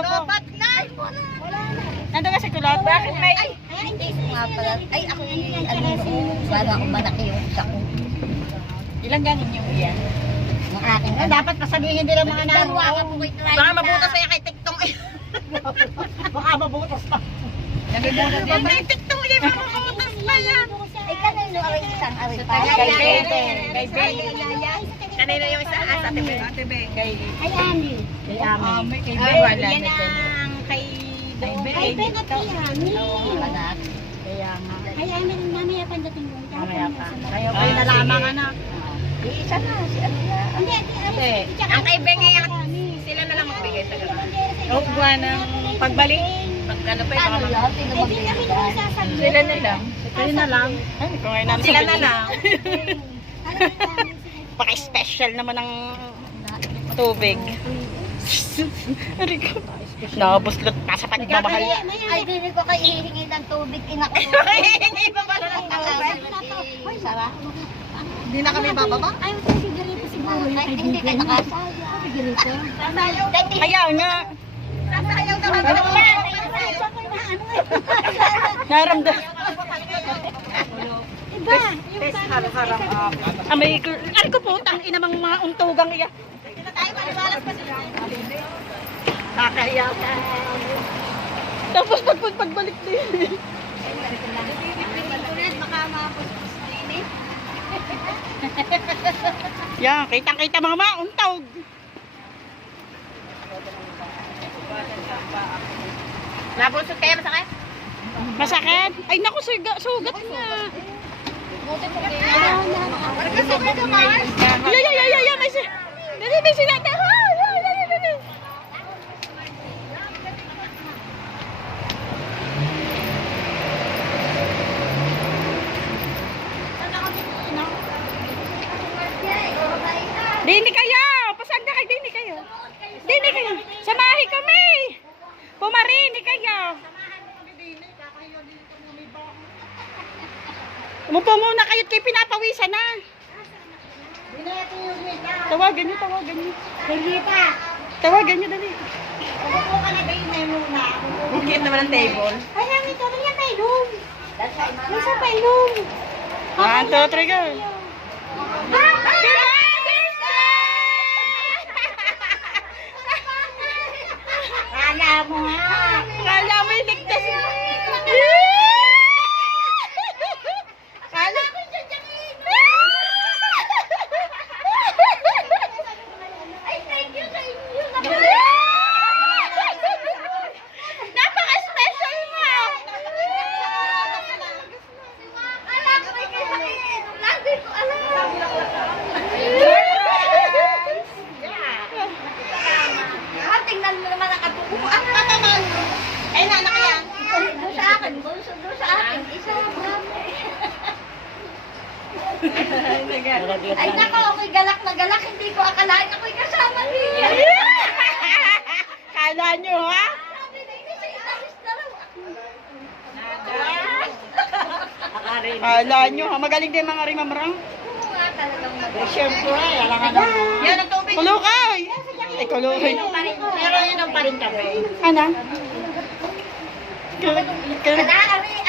Dapat na. Nandun ka sa kulot? Bakit may... Ay, hindi ko nga pala. Ay, ako yung bago ako malaki yung isa ko. Ilang ganin yung iyan? Ang aking Dapat pasabihin nila mga dalawa ka po kay Try. Baka mabutas sa'yo kay TikTok eh. Baka mabutas pa. Nagbutas yan. Kay TikTok yan, mabutas pa yan. Ay, kanino ang isang arin pa? Kay Ben. Kanina yung isa asa, Ate Ben. Kay Ani. Ami. Kay Ben. Yan ang kay Ben. Kay Ben at Ani. Kaya nga. Ay, Ani, mamaya pa dating mo. Mamaya pa. Kayo na lamang anak. Isa na, si ano na. Hindi. Ang kay Ben ay sila na lang magbigay sa gano'n. O, buwan ng pagbalik. Pagkano pa Ano yung yun? Sino magbibigay? Sila na lang. Sila na lang. Ay, kung ngayon namin sila na lang. Paka-special naman ng tubig. Rico. Nakabuslot pa sa pagmamahal. Ay, hindi ko kayo hihingi ng tubig. Inakuha. Hindi pa pala ng tubig. Sarap. Hindi na kami bababa? Ay, ito sigarito siguro. Kahit hindi kayo nakasaya. Sigarito. Ayaw nga. Sasayaw na kami. Naramdam. Iba. Amay ko. Ari ko po, tang inamang mga untugang iya. Kakahiya ka. Tapos pagbalik din. Yan, kitang-kita mga mauntog. Nabusot kayo masakit? Masakit? Ay naku, sugat nga. Yeah, may sila. Dali, may sila. Dali. Dini kayo! Pasan ka kay Dini kayo? Dini kayo! Samahi kami! Pumarini kayo! Umupo muna kayo't kayo pinapawisan na. Tawagan nyo. Tawagan nyo, dali. Umupo ka na ba yun muna? Bukit naman ang table. Ay, namin kami niya painom. Nasa painom. 1, 2, 3, go! Kala mo nga. Kala mo yung ligtas. Kala mo Ay, thank you sa inyo. napaka-special mo. Kala ko may kasakitin. Lagi ko alam. Tingnan mo naman ang abuko. Ang naman. Ay, nanak yan. Doon sa akin. Doon sa akin. Isa Ay, nako. Ako'y galak na galak. Hindi ko akalain ako'y kasama niya. Kala nyo, ha? Sabi na kasi inalis na raw ako. Kala nyo, ha? Magaling din mga rimamrang. Oo nga talagang magaling. Siyempre, alangan na. Yan ang tubig. Kulukay! Ay, kulukay. Pero yun ang pa rin kami. Ano? Kalaari.